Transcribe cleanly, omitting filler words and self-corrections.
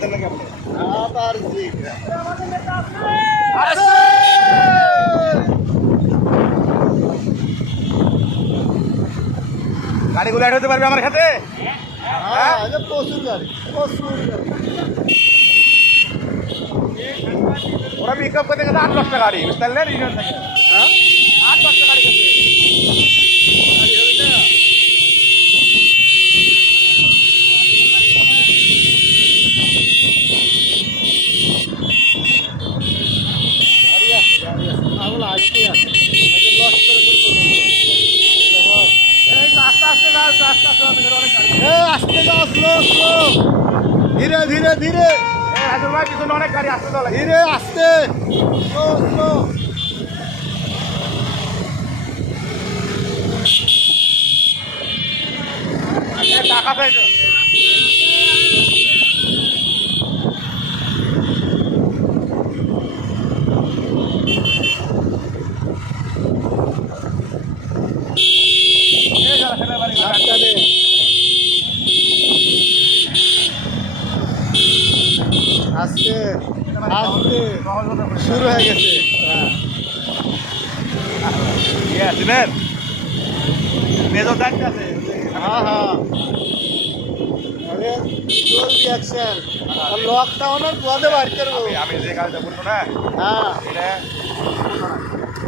দেন নাকি আপনি? আবার জি গাড়িগুলো অ্যাড হতে পারবে আমার সাথে? হ্যাঁ প্রচুর গাড়ি প্রচুর গাড়ি ওরা পিক আপ করতে গেছে 8-10টা গাড়ি, বুঝতে পারলেন? ইউনিয়ন থেকে হ্যাঁ 8-10টা গাড়ি গেছে। গাড়ি হবে না গাড়ি আছে আগুলো আসতেই আছে লস করে এই তো আস্তে আস্তে যাও, একটু আস্তে আস্তে যাও, ভিতরে অনেক গাড়ি। আসতে যাও স্লো স্লো ধীরে ধীরে ধীরে এই রাজুর ভাই, পিছনে অনেক গাড়ি, আস্তে যাও লাগে। ধীরে আসতে স্লো স্লো এই টাকা চাই তো। এই যারা ছেলে বাড়ি ঘর। রাস্তা দে আসতে আসতে সহজ কথা বলি। শুরু হয়ে গেছে হ্যাঁ ইয়ে, চিনেন? মেজর দায়িত্ব আছে। হ্যাঁ হ্যাঁ আরে জলদি অ্যাকশন লকডাউনের পরে বার করবো আমি যে গাড়িটা বলবো না, হ্যাঁ এটা